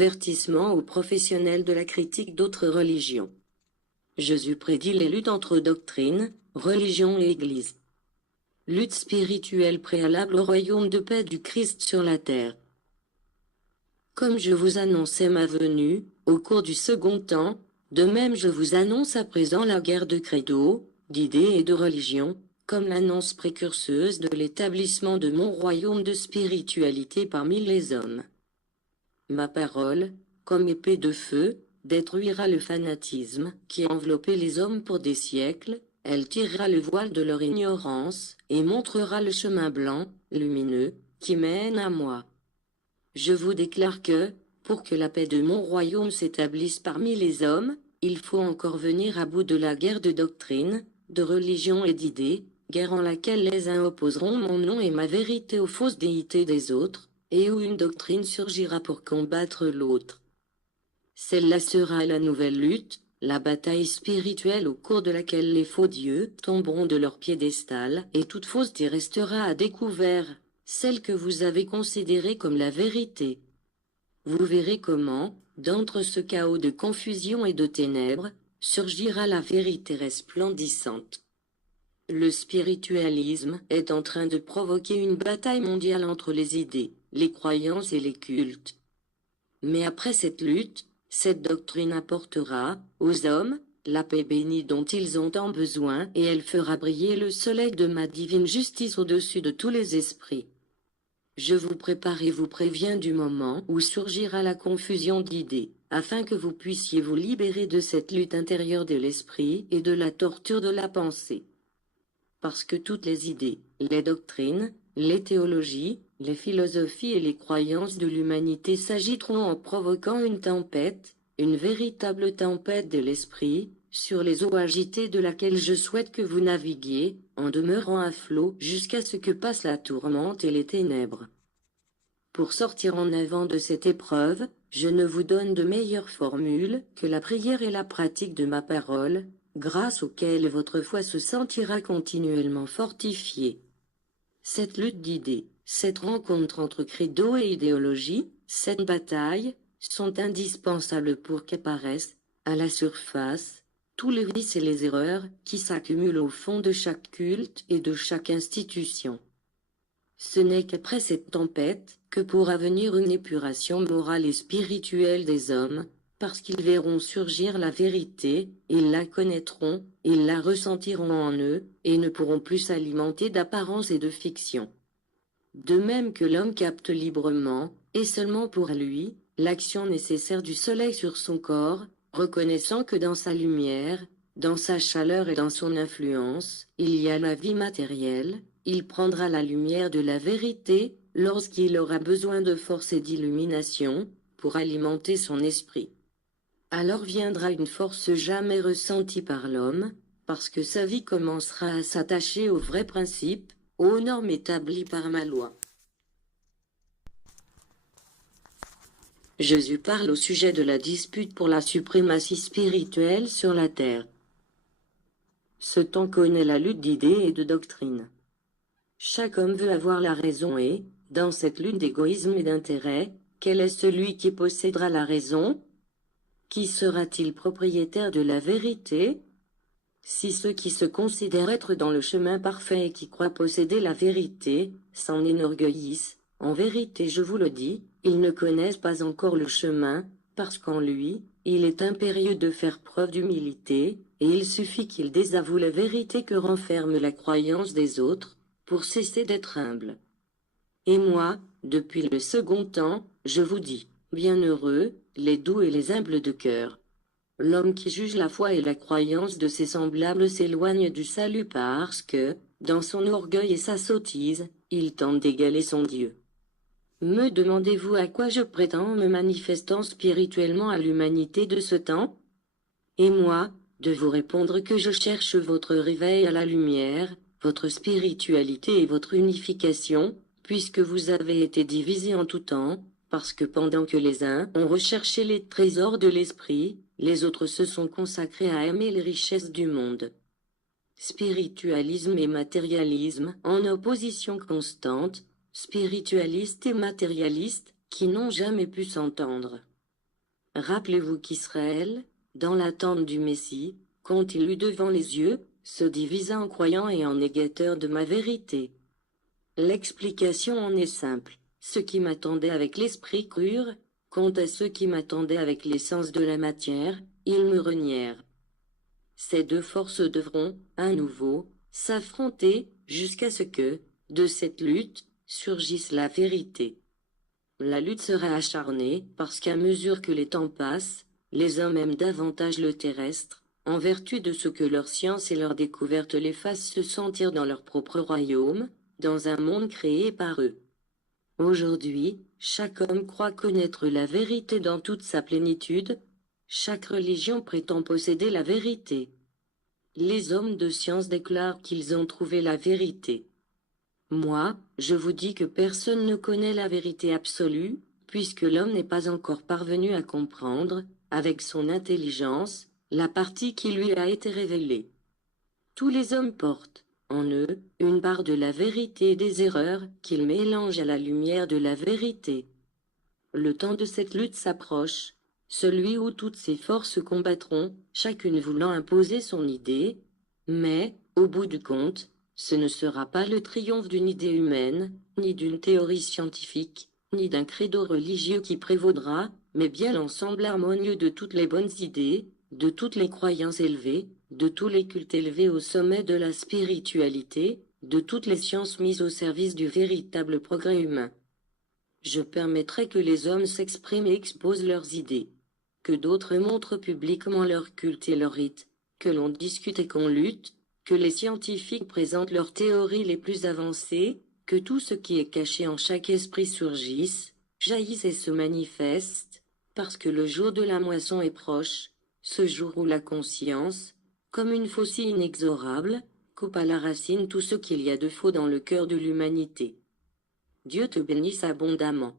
Avertissement aux professionnels de la critique d'autres religions. Jésus prédit les luttes entre doctrine, religion et Église. Lutte spirituelle préalable au royaume de paix du Christ sur la terre. Comme je vous annonçais ma venue, au cours du second temps, de même je vous annonce à présent la guerre de credo, d'idées et de religion, comme l'annonce précurseuse de l'établissement de mon royaume de spiritualité parmi les hommes. Ma parole, comme épée de feu, détruira le fanatisme qui a enveloppé les hommes pour des siècles, elle tirera le voile de leur ignorance, et montrera le chemin blanc, lumineux, qui mène à moi. Je vous déclare que, pour que la paix de mon royaume s'établisse parmi les hommes, il faut encore venir à bout de la guerre de doctrine, de religion et d'idées, guerre en laquelle les uns opposeront mon nom et ma vérité aux fausses déités des autres, et où une doctrine surgira pour combattre l'autre. Celle-là sera la nouvelle lutte, la bataille spirituelle au cours de laquelle les faux dieux tomberont de leur piédestal et toute fausseté restera à découvert, celle que vous avez considérée comme la vérité. Vous verrez comment, d'entre ce chaos de confusion et de ténèbres, surgira la vérité resplendissante. Le spiritualisme est en train de provoquer une bataille mondiale entre les idées, les croyances et les cultes. Mais après cette lutte, cette doctrine apportera, aux hommes, la paix bénie dont ils ont tant besoin et elle fera briller le soleil de ma divine justice au-dessus de tous les esprits. Je vous prépare et vous préviens du moment où surgira la confusion d'idées, afin que vous puissiez vous libérer de cette lutte intérieure de l'esprit et de la torture de la pensée. Parce que toutes les idées, les doctrines, les théologies, les philosophies et les croyances de l'humanité s'agiteront en provoquant une tempête, une véritable tempête de l'esprit, sur les eaux agitées de laquelle je souhaite que vous naviguiez, en demeurant à flot jusqu'à ce que passe la tourmente et les ténèbres. Pour sortir en avant de cette épreuve, je ne vous donne de meilleure formule que la prière et la pratique de ma parole, grâce auxquelles votre foi se sentira continuellement fortifiée. Cette lutte d'idées, cette rencontre entre credo et idéologie, cette bataille, sont indispensables pour qu'apparaissent, à la surface, tous les vices et les erreurs qui s'accumulent au fond de chaque culte et de chaque institution. Ce n'est qu'après cette tempête que pourra venir une épuration morale et spirituelle des hommes, parce qu'ils verront surgir la vérité, ils la connaîtront, ils la ressentiront en eux, et ne pourront plus s'alimenter d'apparences et de fiction. De même que l'homme capte librement, et seulement pour lui, l'action nécessaire du soleil sur son corps, reconnaissant que dans sa lumière, dans sa chaleur et dans son influence, il y a la vie matérielle, il prendra la lumière de la vérité, lorsqu'il aura besoin de force et d'illumination, pour alimenter son esprit. Alors viendra une force jamais ressentie par l'homme, parce que sa vie commencera à s'attacher aux vrais principes, aux normes établies par ma loi. Jésus parle au sujet de la dispute pour la suprématie spirituelle sur la terre. Ce temps connaît la lutte d'idées et de doctrines. Chaque homme veut avoir la raison et, dans cette lutte d'égoïsme et d'intérêt, quel est celui qui possédera la raison? Qui sera-t-il propriétaire de la vérité? Si ceux qui se considèrent être dans le chemin parfait et qui croient posséder la vérité, s'en enorgueillissent, en vérité je vous le dis, ils ne connaissent pas encore le chemin, parce qu'en lui, il est impérieux de faire preuve d'humilité, et il suffit qu'il désavoue la vérité que renferme la croyance des autres, pour cesser d'être humble. Et moi, depuis le second temps, je vous dis, bienheureux, les doux et les humbles de cœur. L'homme qui juge la foi et la croyance de ses semblables s'éloigne du salut parce que, dans son orgueil et sa sottise, il tente d'égaler son Dieu. Me demandez-vous à quoi je prétends me manifestant spirituellement à l'humanité de ce temps? Et moi, de vous répondre que je cherche votre réveil à la lumière, votre spiritualité et votre unification, puisque vous avez été divisés en tout temps, parce que pendant que les uns ont recherché les trésors de l'esprit, les autres se sont consacrés à aimer les richesses du monde. Spiritualisme et matérialisme en opposition constante, spiritualistes et matérialistes, qui n'ont jamais pu s'entendre. Rappelez-vous qu'Israël, dans l'attente du Messie, quand il l'eut devant les yeux, se divisa en croyants et en négateurs de ma vérité. L'explication en est simple. Ceux qui m'attendaient avec l'esprit crurent, quant à ceux qui m'attendaient avec l'essence de la matière, ils me renièrent. Ces deux forces devront, à nouveau, s'affronter, jusqu'à ce que, de cette lutte, surgisse la vérité. La lutte sera acharnée, parce qu'à mesure que les temps passent, les hommes aiment davantage le terrestre, en vertu de ce que leur science et leur découverte les fassent se sentir dans leur propre royaume, dans un monde créé par eux. Aujourd'hui, chaque homme croit connaître la vérité dans toute sa plénitude, chaque religion prétend posséder la vérité. Les hommes de science déclarent qu'ils ont trouvé la vérité. Moi, je vous dis que personne ne connaît la vérité absolue, puisque l'homme n'est pas encore parvenu à comprendre, avec son intelligence, la partie qui lui a été révélée. Tous les hommes portent, en eux, une part de la vérité et des erreurs qu'ils mélangent à la lumière de la vérité. Le temps de cette lutte s'approche, celui où toutes ces forces combattront, chacune voulant imposer son idée, mais, au bout du compte, ce ne sera pas le triomphe d'une idée humaine, ni d'une théorie scientifique, ni d'un credo religieux qui prévaudra, mais bien l'ensemble harmonieux de toutes les bonnes idées, de toutes les croyances élevées, de tous les cultes élevés au sommet de la spiritualité, de toutes les sciences mises au service du véritable progrès humain. Je permettrai que les hommes s'expriment et exposent leurs idées, que d'autres montrent publiquement leur culte et leurs rites, que l'on discute et qu'on lutte, que les scientifiques présentent leurs théories les plus avancées, que tout ce qui est caché en chaque esprit surgisse, jaillisse et se manifeste, parce que le jour de la moisson est proche, ce jour où la conscience, comme une faucille inexorable, coupe à la racine tout ce qu'il y a de faux dans le cœur de l'humanité. Dieu te bénisse abondamment.